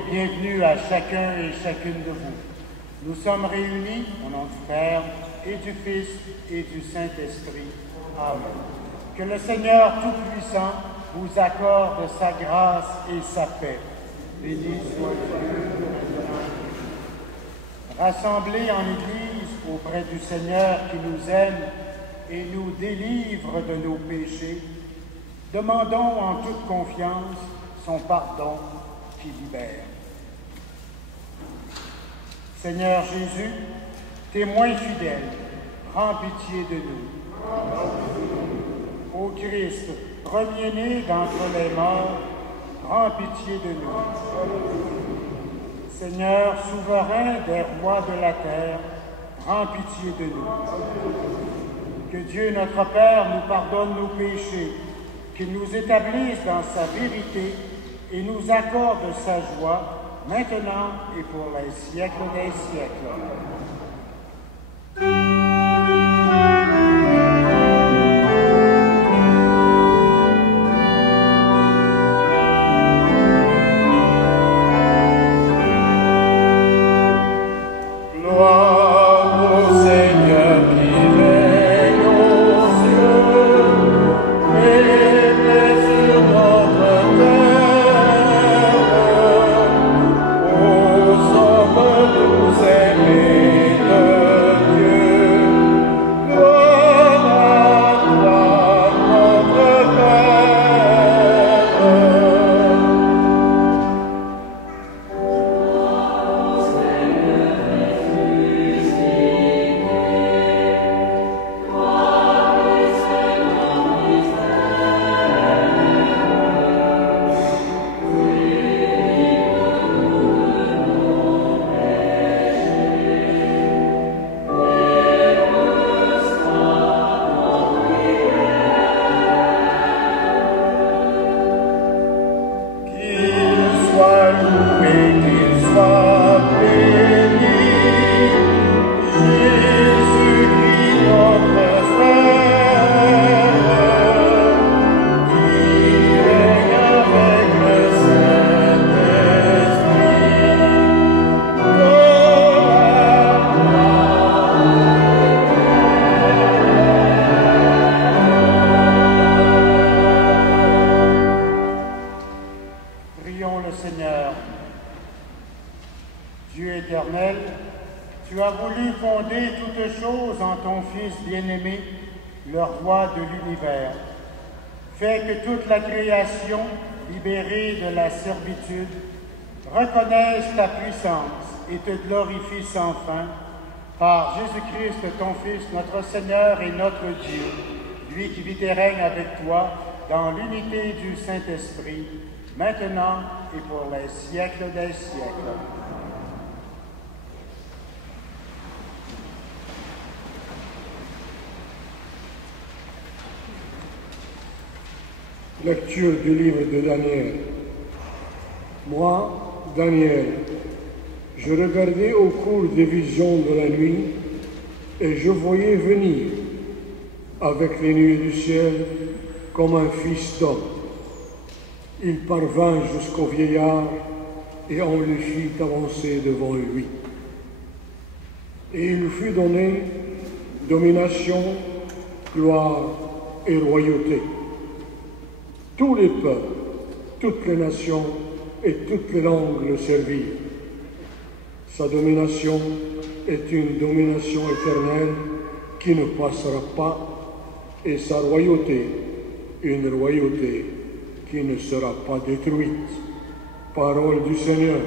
et bienvenue à chacun et chacune de vous. Nous sommes réunis au nom du Père et du Fils et du Saint-Esprit. Amen. Que le Seigneur Tout-Puissant vous accorde sa grâce et sa paix. Béni soit Dieu. Rassemblés en Église auprès du Seigneur qui nous aime et nous délivre de nos péchés, demandons en toute confiance son pardon qui libère. Seigneur Jésus, témoin fidèle, prends pitié de nous. Ô Christ, premier-né d'entre les morts, prends pitié de nous. Seigneur souverain des rois de la terre, prends pitié de nous. Que Dieu notre Père nous pardonne nos péchés, qu'il nous établisse dans sa vérité et nous accorde sa joie, maintenant et pour les siècles des siècles. Fais que toute la création, libérée de la servitude, reconnaisse ta puissance et te glorifie sans fin, par Jésus-Christ, ton Fils, notre Seigneur et notre Dieu, lui qui vit et règne avec toi dans l'unité du Saint-Esprit, maintenant et pour les siècles des siècles. Lecture du livre de Daniel. Moi, Daniel, je regardais au cours des visions de la nuit et je voyais venir avec les nuées du ciel comme un fils d'homme. Il parvint jusqu'au vieillard et on le fit avancer devant lui. Et il lui fut donné domination, gloire et royauté. Tous les peuples, toutes les nations et toutes les langues le servirent. Sa domination est une domination éternelle qui ne passera pas, et sa royauté, une royauté qui ne sera pas détruite. Parole du Seigneur.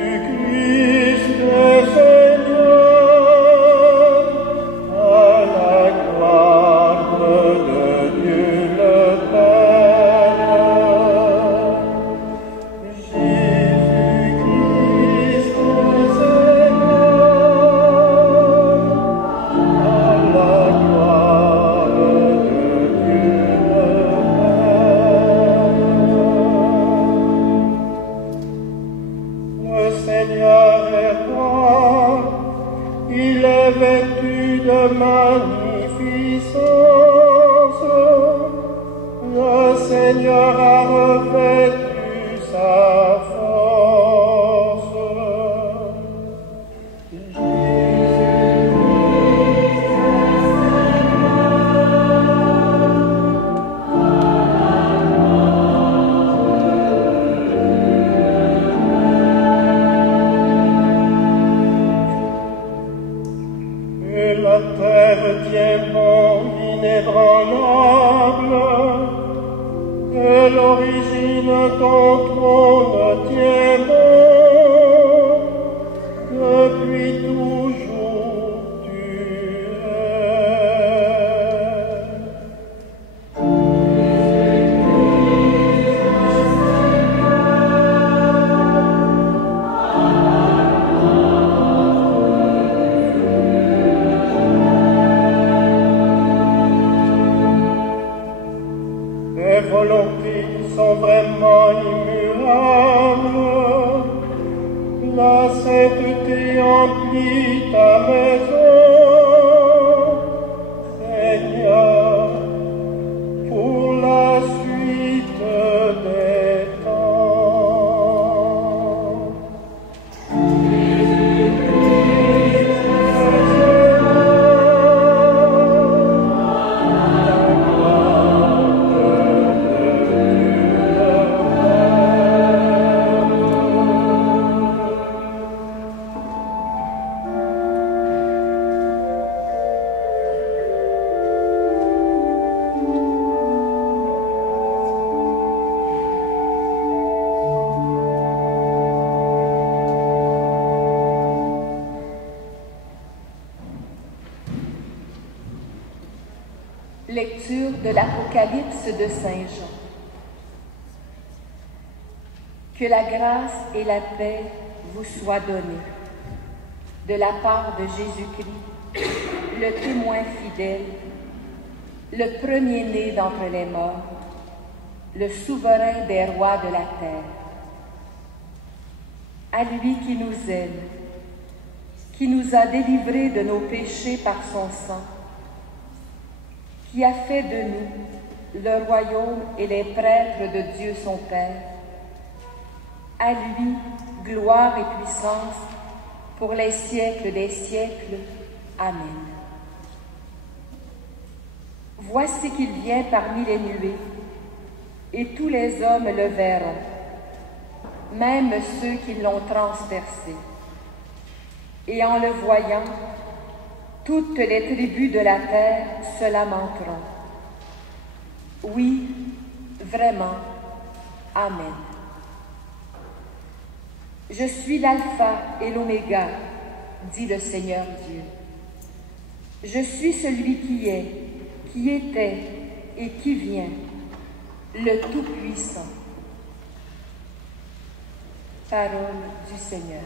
Jésus-Christ Seigneur est roi, il est vêtu de magnificence. Le Seigneur a revêtu sa force. Et la terre tient bon, inébranlable, et l'origine ton trône tient bon, depuis toujours tu Tes volontés sont vraiment immuables, la sainteté emplit ta maison, Seigneur, pour la suite des temps. Lecture de l'Apocalypse de Saint Jean. Que la grâce et la paix vous soient données de la part de Jésus-Christ, le témoin fidèle, le premier-né d'entre les morts, le souverain des rois de la terre. À lui qui nous aime, qui nous a délivrés de nos péchés par son sang, qui a fait de nous le royaume et les prêtres de Dieu son Père. À lui, gloire et puissance pour les siècles des siècles. Amen. Voici qu'il vient parmi les nuées, et tous les hommes le verront, même ceux qui l'ont transpercé. Et en le voyant, toutes les tribus de la terre se lamenteront. Oui, vraiment. Amen. Je suis l'alpha et l'oméga, dit le Seigneur Dieu. Je suis celui qui est, qui était et qui vient, le Tout-Puissant. Parole du Seigneur.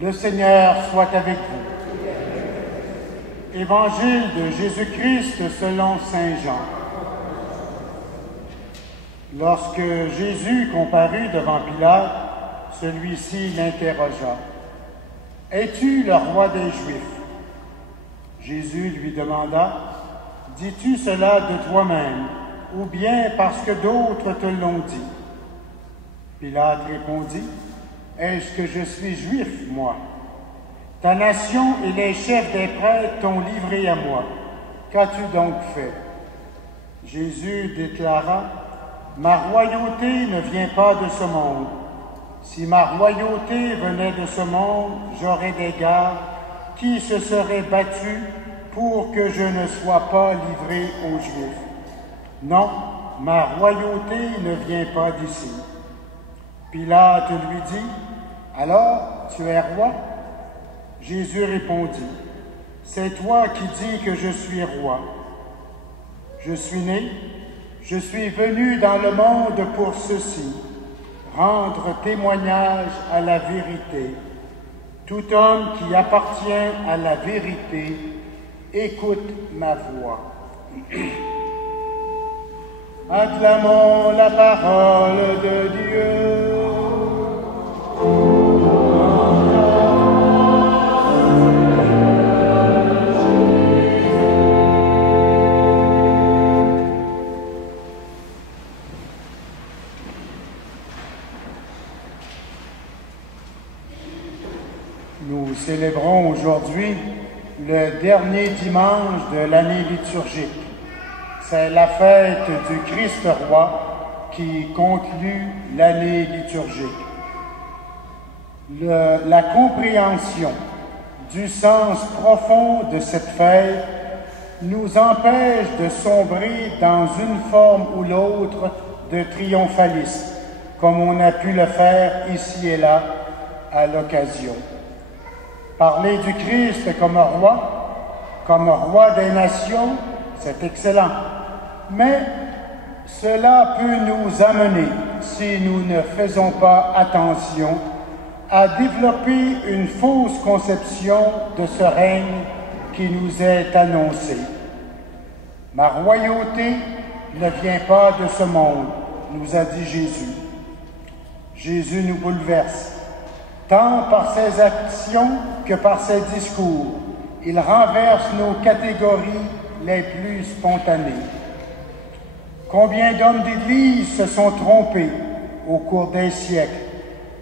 Le Seigneur soit avec vous. Évangile de Jésus-Christ selon Saint Jean. Lorsque Jésus comparut devant Pilate, celui-ci l'interrogea. « Es-tu le roi des Juifs » Jésus lui demanda, « Dis-tu cela de toi-même, ou bien parce que d'autres te l'ont dit » Pilate répondit, « Est-ce que je suis juif, moi? Ta nation et les chefs des prêtres t'ont livré à moi. Qu'as-tu donc fait » Jésus déclara, « Ma royauté ne vient pas de ce monde. Si ma royauté venait de ce monde, j'aurais des gardes qui se seraient battus pour que je ne sois pas livré aux Juifs. Non, ma royauté ne vient pas d'ici. » Pilate lui dit, « Alors, tu es roi » Jésus répondit, « C'est toi qui dis que je suis roi. Je suis né, je suis venu dans le monde pour ceci, rendre témoignage à la vérité. Tout homme qui appartient à la vérité, écoute ma voix. » Acclamons la parole de Dieu. Nous célébrons aujourd'hui le dernier dimanche de l'année liturgique. C'est la fête du Christ roi qui conclut l'année liturgique. La compréhension du sens profond de cette fête nous empêche de sombrer dans une forme ou l'autre de triomphalisme, comme on a pu le faire ici et là à l'occasion. Parler du Christ comme roi des nations, c'est excellent. Mais cela peut nous amener, si nous ne faisons pas attention, à développer une fausse conception de ce règne qui nous est annoncé. Ma royauté ne vient pas de ce monde, nous a dit Jésus. Jésus nous bouleverse, tant par ses actions que par ses discours. Il renverse nos catégories les plus spontanées. Combien d'hommes d'Église se sont trompés au cours des siècles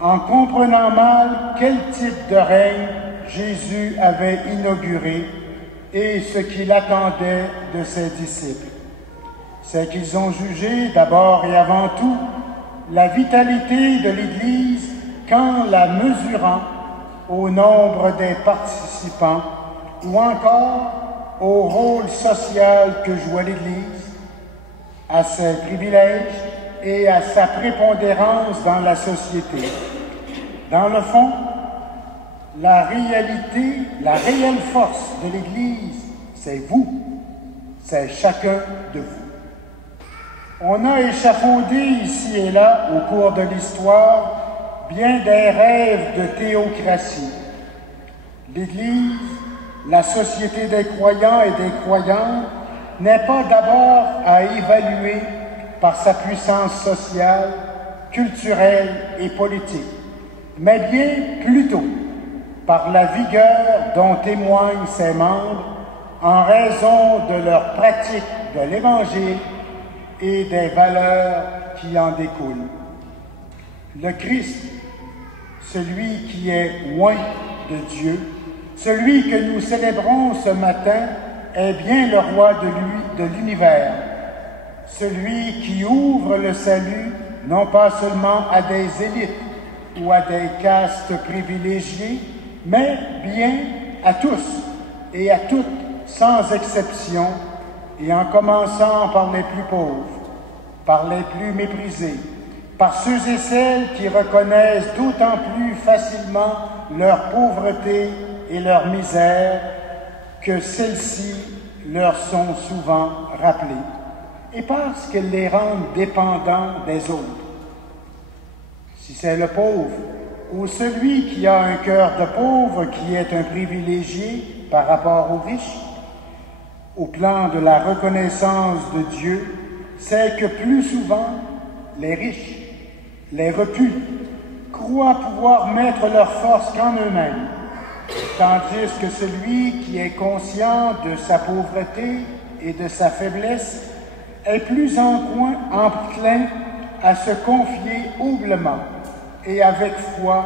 en comprenant mal quel type de règne Jésus avait inauguré et ce qu'il attendait de ses disciples. C'est qu'ils ont jugé d'abord et avant tout la vitalité de l'Église qu'en la mesurant au nombre des participants ou encore au rôle social que jouait l'Église, à ses privilèges et à sa prépondérance dans la société. Dans le fond, la réelle force de l'Église, c'est vous, c'est chacun de vous. On a échafaudé ici et là, au cours de l'histoire, bien des rêves de théocratie. L'Église, la société des croyants et des croyantes, n'est pas d'abord à évaluer par sa puissance sociale, culturelle et politique, mais bien plutôt par la vigueur dont témoignent ses membres en raison de leur pratique de l'Évangile et des valeurs qui en découlent. Le Christ, celui qui est loin de Dieu, celui que nous célébrons ce matin, est bien le roi de l'univers, celui qui ouvre le salut non pas seulement à des élites ou à des castes privilégiées, mais bien à tous et à toutes sans exception, et en commençant par les plus pauvres, par les plus méprisés, par ceux et celles qui reconnaissent d'autant plus facilement leur pauvreté et leur misère que celles-ci leur sont souvent rappelées, et parce qu'elles les rendent dépendants des autres. Si c'est le pauvre ou celui qui a un cœur de pauvre qui est un privilégié par rapport aux riches, au plan de la reconnaissance de Dieu, c'est que plus souvent, les riches, les repus, croient pouvoir mettre leur force qu'en eux-mêmes, tandis que celui qui est conscient de sa pauvreté et de sa faiblesse est plus enclin à se confier humblement et avec foi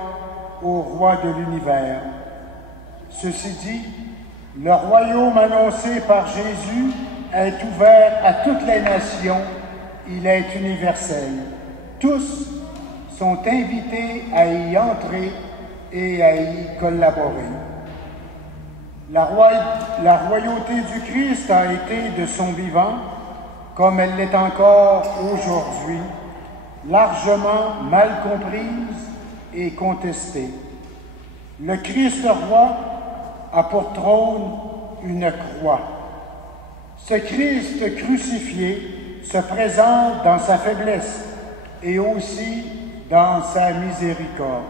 au roi de l'univers. Ceci dit, le royaume annoncé par Jésus est ouvert à toutes les nations, il est universel. Tous sont invités à y entrer et à y collaborer. La royauté du Christ a été de son vivant, comme elle l'est encore aujourd'hui, largement mal comprise et contestée. Le Christ roi a pour trône une croix. Ce Christ crucifié se présente dans sa faiblesse et aussi dans sa miséricorde.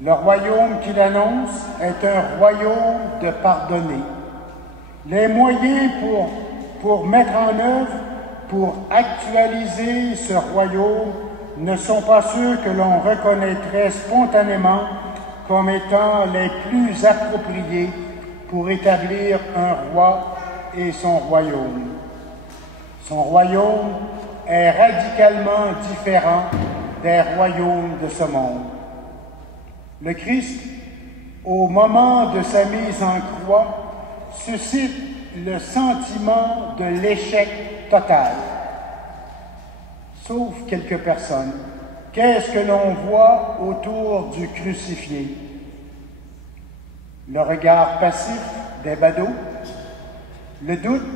Le royaume qu'il annonce est un royaume de pardonner. Les moyens pour mettre en œuvre, pour actualiser ce royaume, ne sont pas ceux que l'on reconnaîtrait spontanément comme étant les plus appropriés pour établir un roi et son royaume. Son royaume est radicalement différent des royaumes de ce monde. Le Christ, au moment de sa mise en croix, suscite le sentiment de l'échec total. Sauf quelques personnes. Qu'est-ce que l'on voit autour du crucifié? Le regard passif des badauds, le doute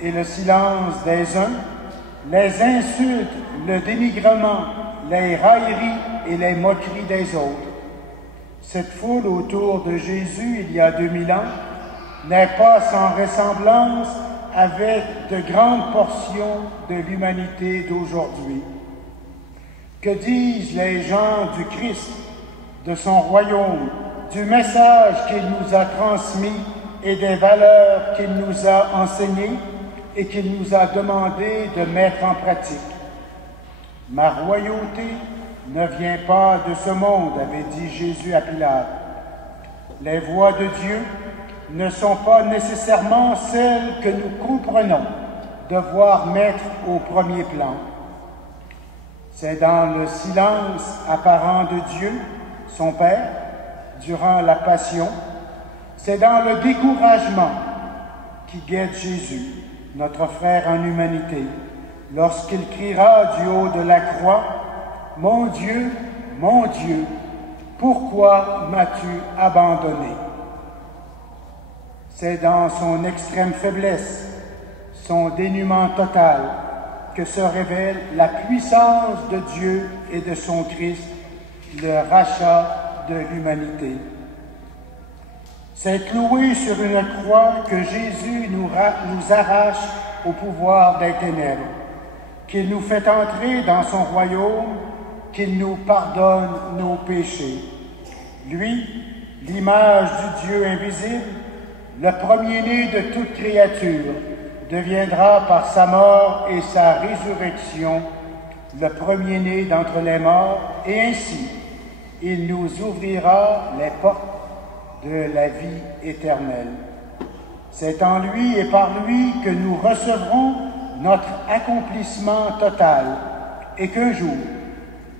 et le silence des uns, les insultes, le dénigrement, les railleries et les moqueries des autres. Cette foule autour de Jésus, il y a 2000 ans, n'est pas sans ressemblance avec de grandes portions de l'humanité d'aujourd'hui. Que disent les gens du Christ, de son royaume, du message qu'il nous a transmis et des valeurs qu'il nous a enseignées et qu'il nous a demandé de mettre en pratique? Ma royauté ne vient pas de ce monde, avait dit Jésus à Pilate. Les voies de Dieu ne sont pas nécessairement celles que nous comprenons devoir mettre au premier plan. C'est dans le silence apparent de Dieu, son Père, durant la Passion, c'est dans le découragement qui guette Jésus, notre frère en humanité, lorsqu'il criera du haut de la croix, « Mon Dieu, pourquoi m'as-tu abandonné ?» C'est dans son extrême faiblesse, son dénuement total, que se révèle la puissance de Dieu et de son Christ, le rachat de l'humanité. C'est cloué sur une croix que Jésus nous arrache au pouvoir des ténèbres, qu'il nous fait entrer dans son royaume, qu'il nous pardonne nos péchés. Lui, l'image du Dieu invisible, le premier-né de toute créature, deviendra par sa mort et sa résurrection le premier-né d'entre les morts, et ainsi il nous ouvrira les portes de la vie éternelle. C'est en lui et par lui que nous recevrons notre accomplissement total et qu'un jour,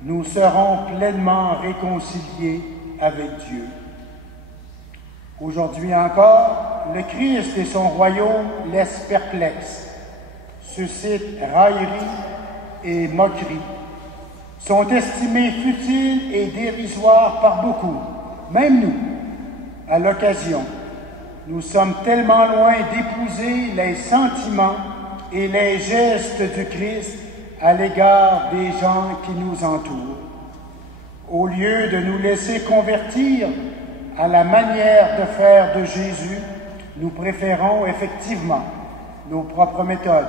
nous serons pleinement réconciliés avec Dieu. Aujourd'hui encore, le Christ et son royaume laissent perplexes, suscitent railleries et moqueries, sont estimés futiles et dérisoires par beaucoup, même nous, à l'occasion. Nous sommes tellement loin d'épouser les sentiments et les gestes du Christ à l'égard des gens qui nous entourent. Au lieu de nous laisser convertir à la manière de faire de Jésus, nous préférons effectivement nos propres méthodes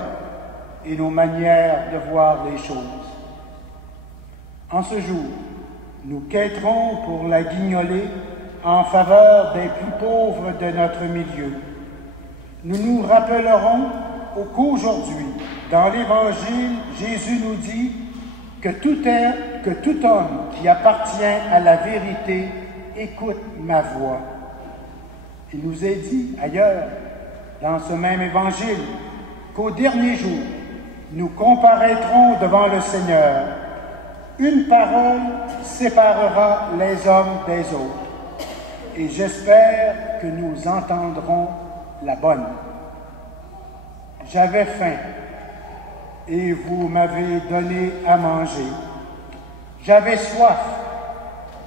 et nos manières de voir les choses. En ce jour, nous quêterons pour la guignoler en faveur des plus pauvres de notre milieu. Nous nous rappellerons qu'aujourd'hui, dans l'Évangile, Jésus nous dit que tout homme qui appartient à la vérité écoute ma voix. Il nous est dit ailleurs, dans ce même évangile, qu'au dernier jour, nous comparaîtrons devant le Seigneur. Une parole séparera les hommes des autres, et j'espère que nous entendrons la bonne. J'avais faim, et vous m'avez donné à manger. J'avais soif,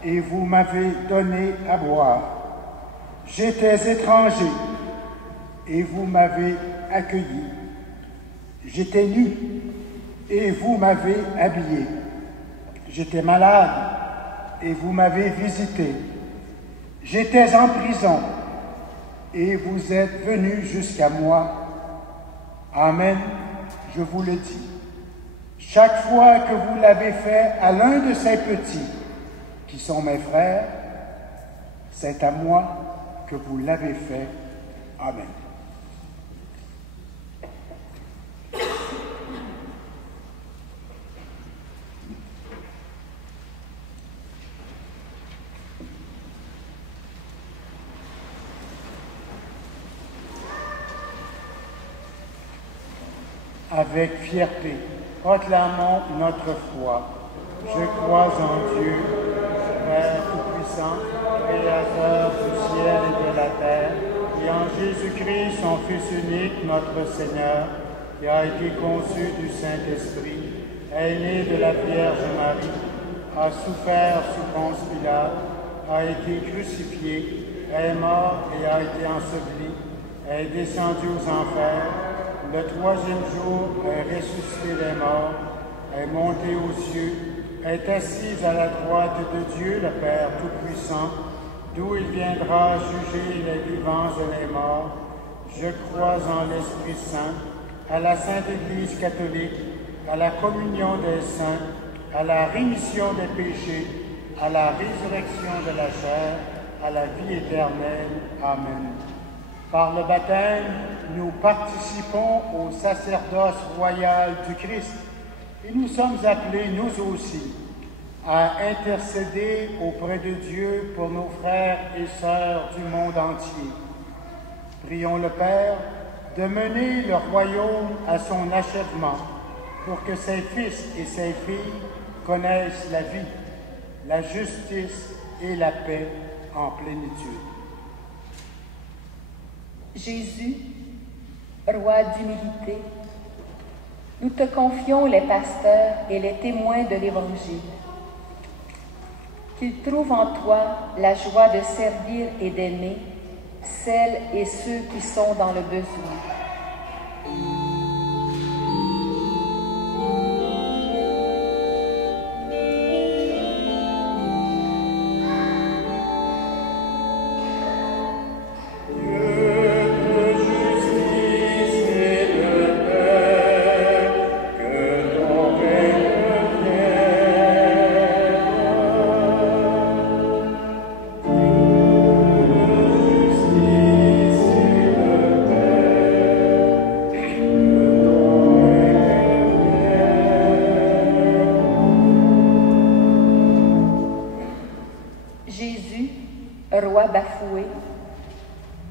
et vous m'avez donné à boire. J'étais étranger, et vous m'avez accueilli. J'étais nu, et vous m'avez habillé. J'étais malade, et vous m'avez visité. J'étais en prison, et vous êtes venus jusqu'à moi. Amen, je vous le dis. Chaque fois que vous l'avez fait à l'un de ces petits, qui sont mes frères, c'est à moi que vous l'avez fait. Amen. Avec fierté, proclamons notre foi. Je crois en Dieu, Père Tout-Puissant, Créateur du ciel et de la terre, et en Jésus-Christ, son Fils unique, notre Seigneur, qui a été conçu du Saint-Esprit, est né de la Vierge Marie, a souffert sous Ponce Pilate, a été crucifié, est mort et a été enseveli, est descendu aux enfers. Le troisième jour est ressuscité des morts, est monté aux cieux, est assis à la droite de Dieu, le Père Tout-Puissant, d'où il viendra juger les vivants et les morts. Je crois en l'Esprit Saint, à la Sainte Église catholique, à la communion des saints, à la rémission des péchés, à la résurrection de la chair, à la vie éternelle. Amen. Par le baptême, nous participons au sacerdoce royal du Christ et nous sommes appelés, nous aussi, à intercéder auprès de Dieu pour nos frères et sœurs du monde entier. Prions le Père de mener le royaume à son achèvement pour que ses fils et ses filles connaissent la vie, la justice et la paix en plénitude. Jésus, roi d'humilité, nous te confions les pasteurs et les témoins de l'Évangile. Qu'ils trouvent en toi la joie de servir et d'aimer celles et ceux qui sont dans le besoin.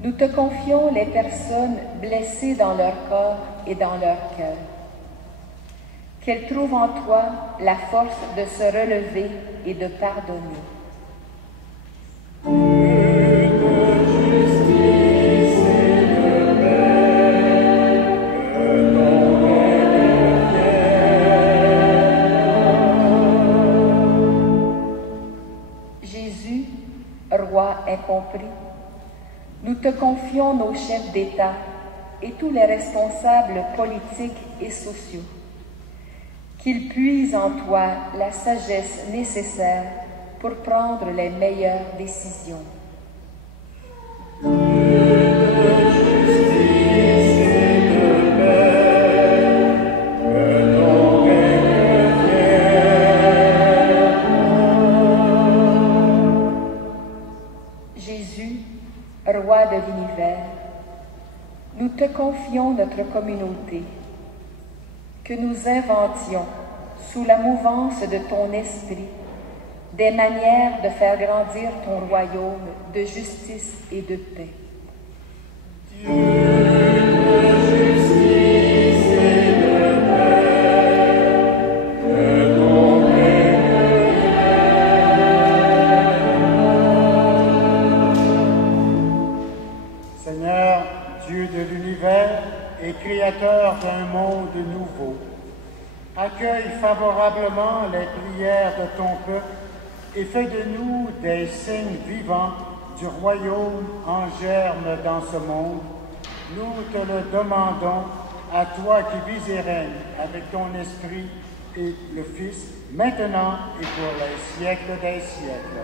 Nous te confions les personnes blessées dans leur corps et dans leur cœur. Qu'elles trouvent en toi la force de se relever et de pardonner. Jésus, roi incompris, nous te confions nos chefs d'État et tous les responsables politiques et sociaux. Qu'ils puisent en toi la sagesse nécessaire pour prendre les meilleures décisions. Jésus, roi de l'univers, nous te confions notre communauté, que nous inventions sous la mouvance de ton esprit, des manières de faire grandir ton royaume de justice et de paix. Seigneur, Dieu de l'univers et créateur d'un monde nouveau, accueille favorablement les prières de ton peuple et fais de nous des signes vivants du royaume en germe dans ce monde. Nous te le demandons à toi qui vis et règnes avec ton Esprit et le Fils, maintenant et pour les siècles des siècles.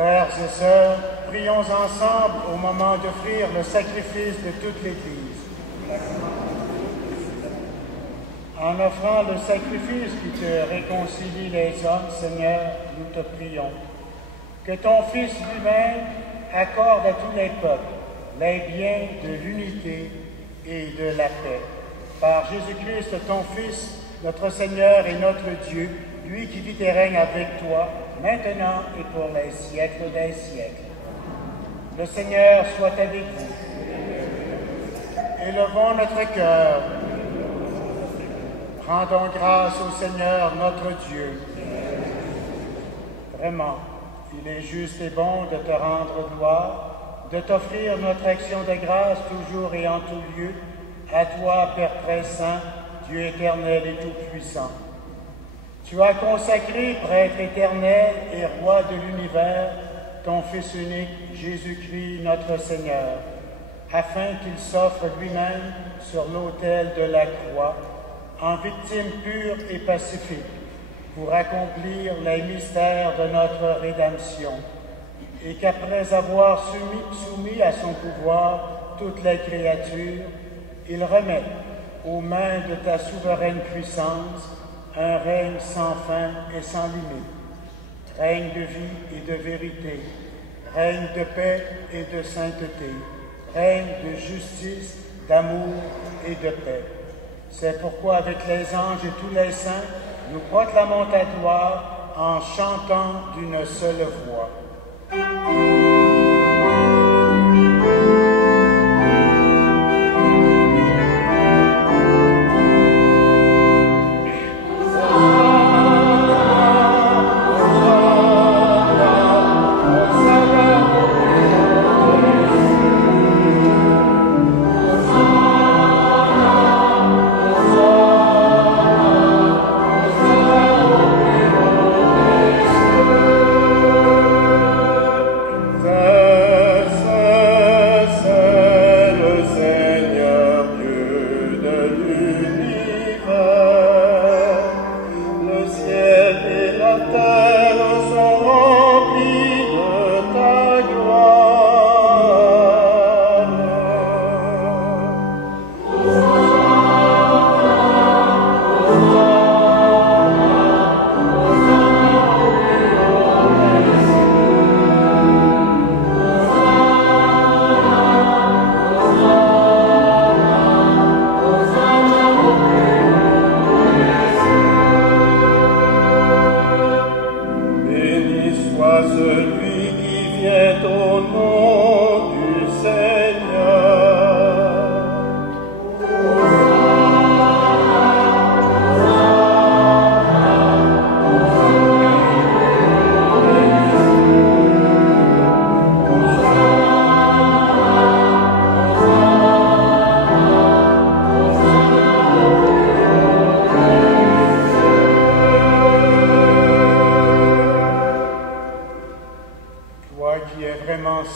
Frères et sœurs, prions ensemble au moment d'offrir le sacrifice de toute l'Église. En offrant le sacrifice qui te réconcilie les hommes, Seigneur, nous te prions. Que ton Fils lui-même accorde à tous les peuples les biens de l'unité et de la paix. Par Jésus-Christ, ton Fils, notre Seigneur et notre Dieu, lui qui vit et règne avec toi, maintenant et pour les siècles des siècles. Le Seigneur soit avec vous. Élevons notre cœur. Rendons grâce au Seigneur notre Dieu. Vraiment, il est juste et bon de te rendre gloire, de t'offrir notre action de grâce toujours et en tout lieu, à toi, Père très saint, Dieu éternel et tout-puissant. Tu as consacré, prêtre éternel et roi de l'univers, ton Fils unique, Jésus-Christ, notre Seigneur, afin qu'il s'offre lui-même sur l'autel de la croix, en victime pure et pacifique, pour accomplir les mystères de notre rédemption, et qu'après avoir soumis à son pouvoir toutes les créatures, il remette aux mains de ta souveraine puissance un règne sans fin et sans limite, règne de vie et de vérité, règne de paix et de sainteté, règne de justice, d'amour et de paix. C'est pourquoi avec les anges et tous les saints, nous proclamons ta gloire en chantant d'une seule voix.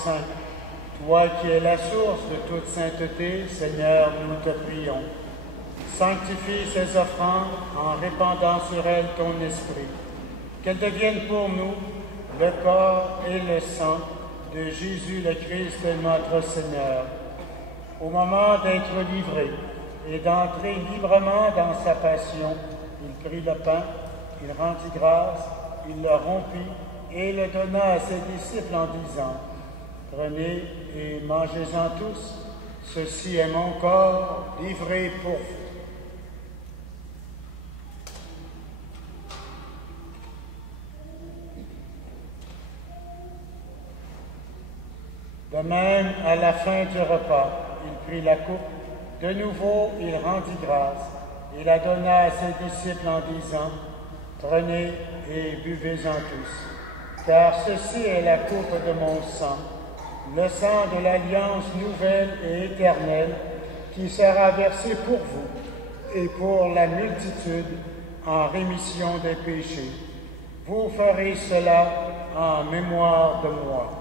saint. Toi qui es la source de toute sainteté, Seigneur, nous te prions. Sanctifie ces offrandes en répandant sur elles ton esprit. Qu'elles deviennent pour nous le corps et le sang de Jésus le Christ, notre Seigneur. Au moment d'être livré et d'entrer librement dans sa passion, il prit le pain, il rendit grâce, il le rompit et le donna à ses disciples en disant: « Prenez et mangez-en tous, ceci est mon corps livré pour vous. » De même, à la fin du repas, il prit la coupe, de nouveau il rendit grâce, et la donna à ses disciples en disant: « Prenez et buvez-en tous, car ceci est la coupe de mon sang, le sang de l'alliance nouvelle et éternelle, qui sera versé pour vous et pour la multitude en rémission des péchés. Vous ferez cela en mémoire de moi. »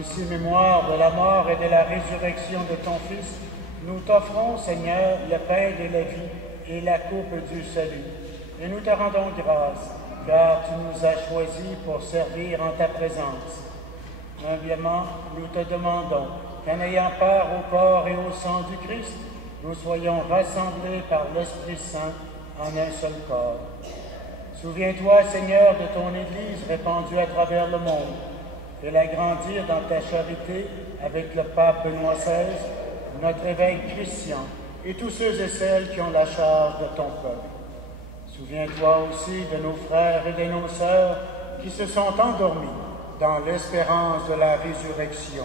Ici mémoire de la mort et de la résurrection de ton Fils, nous t'offrons, Seigneur, le pain de la vie et la coupe du salut. Et nous te rendons grâce, car tu nous as choisis pour servir en ta présence. Humblement, nous te demandons qu'en ayant part au corps et au sang du Christ, nous soyons rassemblés par l'Esprit Saint en un seul corps. Souviens-toi, Seigneur, de ton Église répandue à travers le monde. Fais-la grandir dans ta charité avec le pape Benoît XVI, notre évêque Christian et tous ceux et celles qui ont la charge de ton peuple. Souviens-toi aussi de nos frères et de nos sœurs qui se sont endormis dans l'espérance de la résurrection.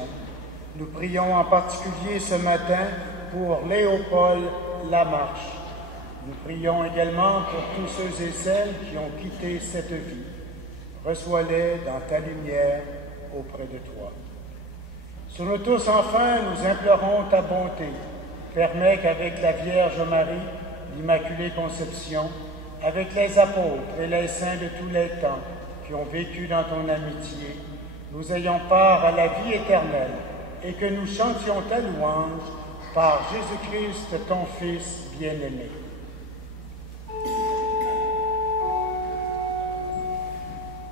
Nous prions en particulier ce matin pour Léopold Lamarche. Nous prions également pour tous ceux et celles qui ont quitté cette vie. Reçois-les dans ta lumière auprès de toi. Sur nous tous, enfin, nous implorons ta bonté. Permets qu'avec la Vierge Marie, l'Immaculée Conception, avec les apôtres et les saints de tous les temps qui ont vécu dans ton amitié, nous ayons part à la vie éternelle et que nous chantions ta louange par Jésus-Christ, ton Fils bien-aimé.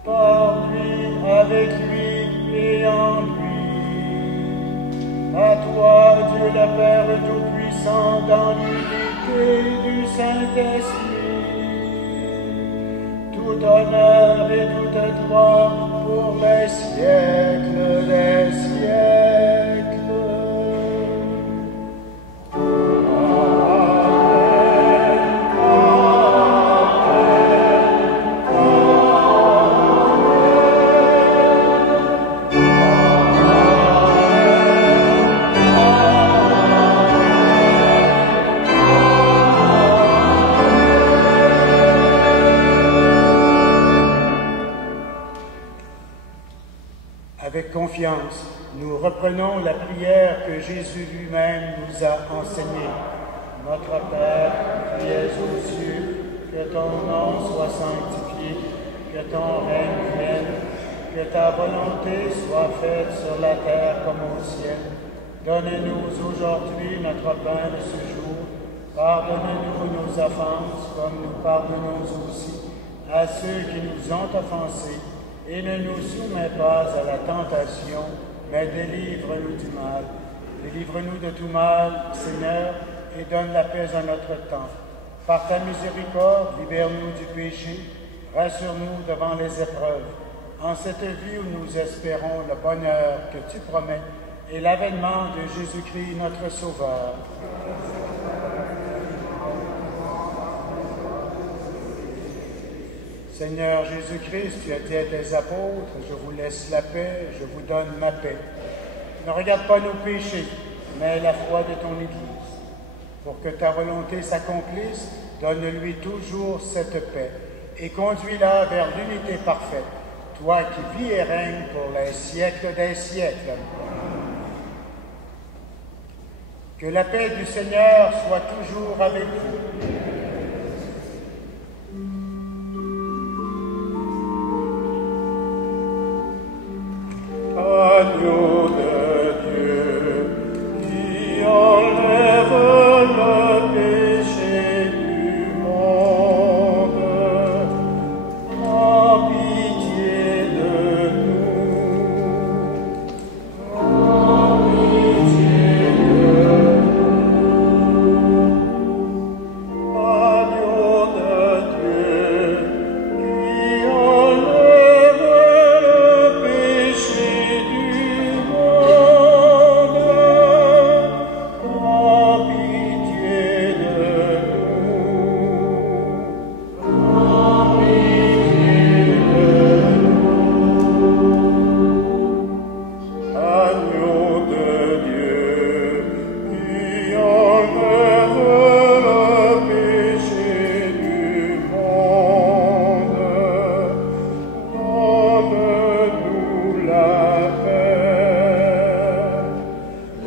Par lui, avec lui et en lui, à toi, Dieu le Père Tout-Puissant, dans l'unité du Saint-Esprit, tout honneur et toute gloire pour les siècles des siècles. Avec confiance, nous reprenons la prière que Jésus lui-même nous a enseignée. Notre Père, qui es aux cieux, que ton nom soit sanctifié, que ton règne vienne, que ta volonté soit faite sur la terre comme au ciel. Donne-nous aujourd'hui notre pain de ce jour. Pardonne-nous nos offenses, comme nous pardonnons aussi à ceux qui nous ont offensés. Et ne nous soumets pas à la tentation, mais délivre-nous du mal. Délivre-nous de tout mal, Seigneur, et donne la paix à notre temps. Par ta miséricorde, libère-nous du péché, rassure-nous devant les épreuves. En cette vie où nous espérons le bonheur que tu promets et l'avènement de Jésus-Christ, notre Sauveur. Seigneur Jésus-Christ, tu as dit à tes apôtres, je vous laisse la paix, je vous donne ma paix. Ne regarde pas nos péchés, mais la foi de ton Église. Pour que ta volonté s'accomplisse, donne-lui toujours cette paix et conduis-la vers l'unité parfaite, toi qui vis et règnes pour les siècles des siècles. Que la paix du Seigneur soit toujours avec vous. Agneau de Dieu, qui enlève le péché du monde, aie pitié de nous. Aie pitié de nous. Agneau de Dieu, qui enlève le péché du monde, aie pitié de nous. Aie pitié de nous. Agneau de Dieu, qui enlève le péché du monde, donne-nous la paix.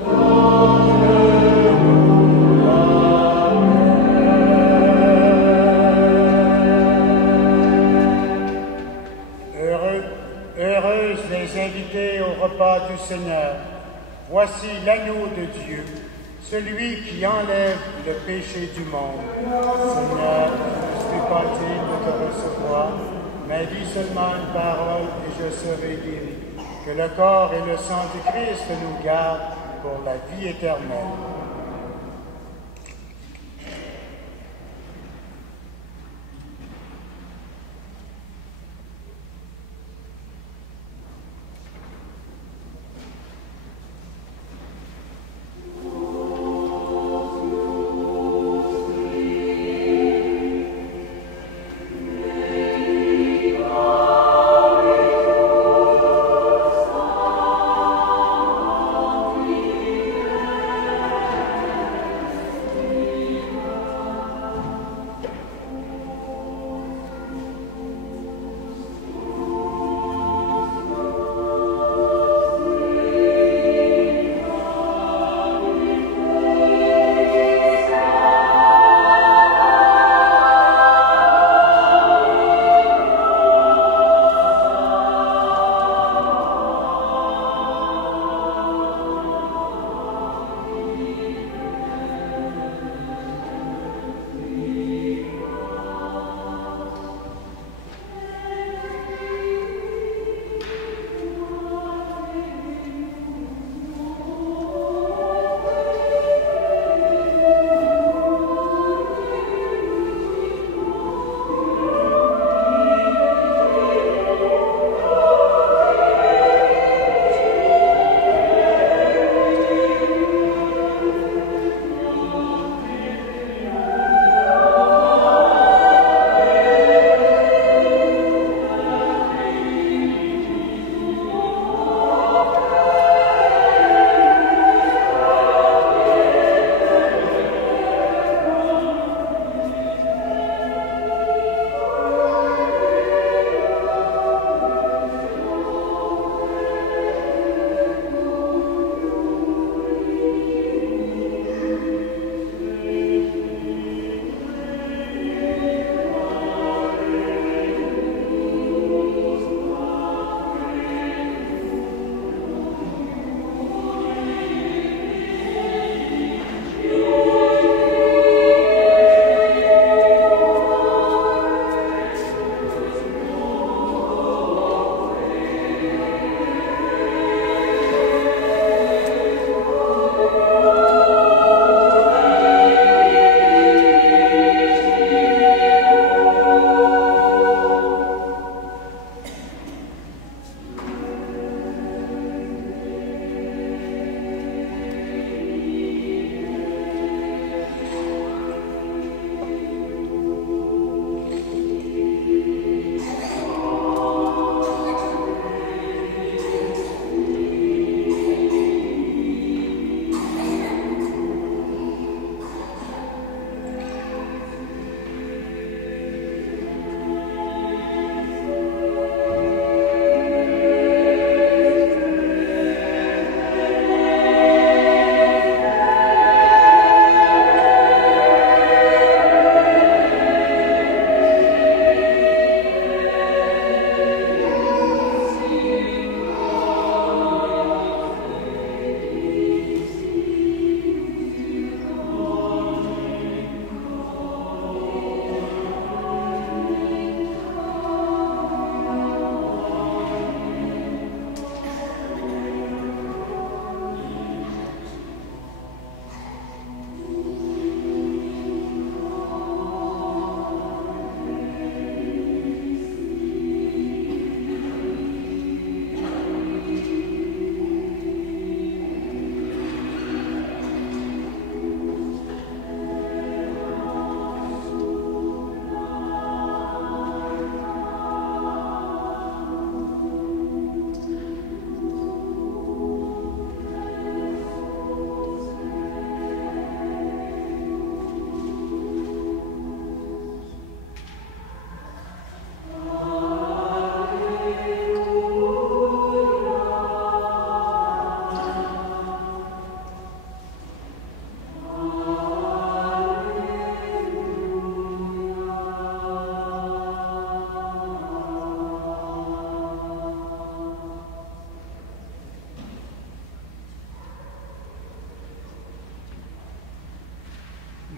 Donne-nous Heureuses les invités au repas du Seigneur. Voici l'agneau de Dieu, celui qui enlève le péché du monde. Seigneur, je ne suis pas digne de te recevoir, mais dis seulement une parole et je serai guéri. Que le corps et le sang du Christ nous gardent pour la vie éternelle.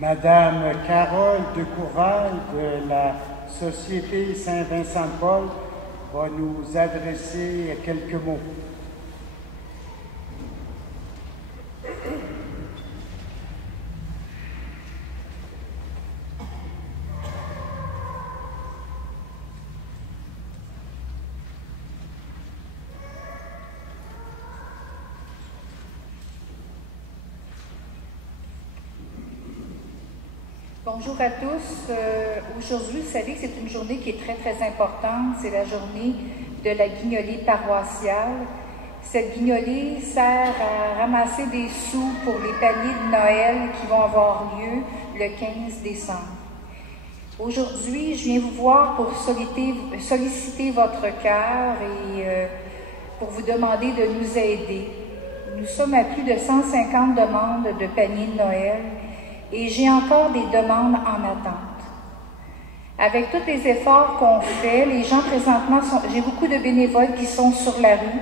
Madame Carole de Courval de la Société Saint-Vincent-de-Paul va nous adresser quelques mots. Bonjour à tous. Aujourd'hui, vous savez que c'est une journée qui est très, très importante. C'est la journée de la guignolée paroissiale. Cette guignolée sert à ramasser des sous pour les paniers de Noël qui vont avoir lieu le 15 décembre. Aujourd'hui, je viens vous voir pour solliciter votre cœur et pour vous demander de nous aider. Nous sommes à plus de 150 demandes de paniers de Noël. Et j'ai encore des demandes en attente. Avec tous les efforts qu'on fait, les gens présentement j'ai beaucoup de bénévoles qui sont sur la rue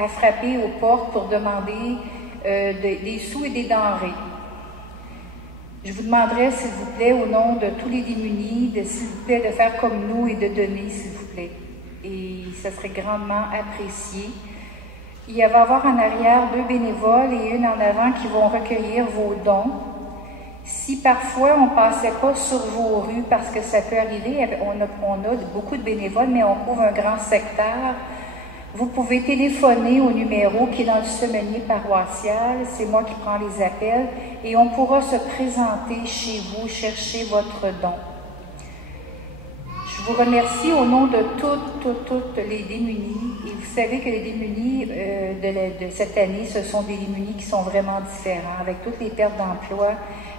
à frapper aux portes pour demander des sous et des denrées. Je vous demanderai, s'il vous plaît, au nom de tous les démunis, s'il vous plaît, de faire comme nous et de donner, s'il vous plaît. Et ça serait grandement apprécié. Il va y avoir en arrière 2 bénévoles et une en avant qui vont recueillir vos dons. Si parfois on ne passait pas sur vos rues, parce que ça peut arriver, on a beaucoup de bénévoles, mais on couvre un grand secteur, vous pouvez téléphoner au numéro qui est dans le semainier paroissial, c'est moi qui prends les appels, et on pourra se présenter chez vous, chercher votre don. Je vous remercie au nom de toutes les démunis, et vous savez que les démunis de cette année, ce sont des démunis qui sont vraiment différents, avec toutes les pertes d'emploi,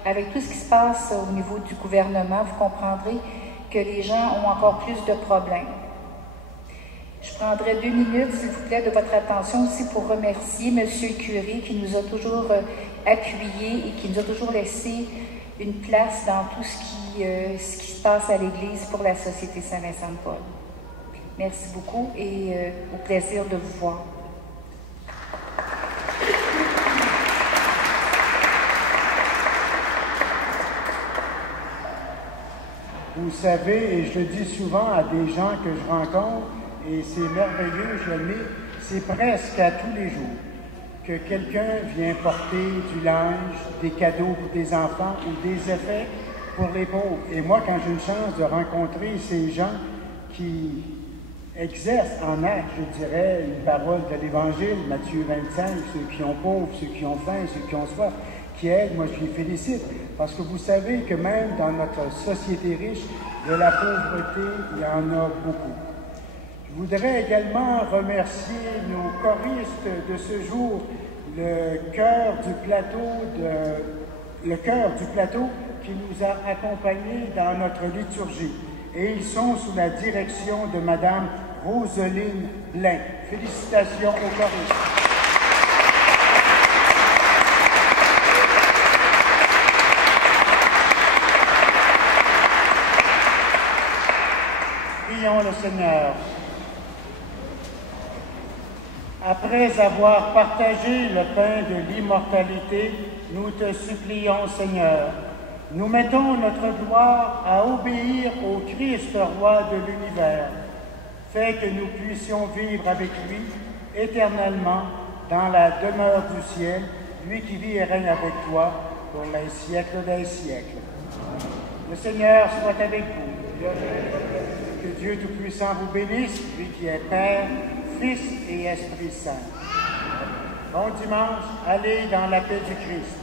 avec tout ce qui se passe au niveau du gouvernement, vous comprendrez que les gens ont encore plus de problèmes. Je prendrai 2 minutes, s'il vous plaît, de votre attention aussi pour remercier M. Curé qui nous a toujours appuyés et qui nous a toujours laissé une place dans tout ce qui se passe à l'Église pour la Société Saint-Vincent-de-Paul. Merci beaucoup et au plaisir de vous voir. Vous savez, et je le dis souvent à des gens que je rencontre, et c'est merveilleux, je l'ai, c'est presque à tous les jours que quelqu'un vient porter du linge, des cadeaux pour des enfants ou des effets pour les pauvres. Et moi, quand j'ai une chance de rencontrer ces gens qui exercent en acte, je dirais, une parole de l'Évangile, Matthieu 25, ceux qui ont pauvre, ceux qui ont faim, ceux qui ont soif, qui aident, moi je les félicite, parce que vous savez que même dans notre société riche, de la pauvreté, il y en a beaucoup. Je voudrais également remercier nos choristes de ce jour, le chœur du plateau qui nous a accompagnés dans notre liturgie. Et ils sont sous la direction de Madame Roseline Blain. Félicitations aux choristes. Prions le Seigneur. Après avoir partagé le pain de l'immortalité, nous te supplions, Seigneur. Nous mettons notre gloire à obéir au Christ, roi de l'univers. Fais que nous puissions vivre avec lui éternellement dans la demeure du ciel, lui qui vit et règne avec toi pour les siècles des siècles. Le Seigneur soit avec vous. Que Dieu Tout-Puissant vous bénisse, lui qui est Père, Fils et Esprit Saint. Bon dimanche, allez dans la paix du Christ.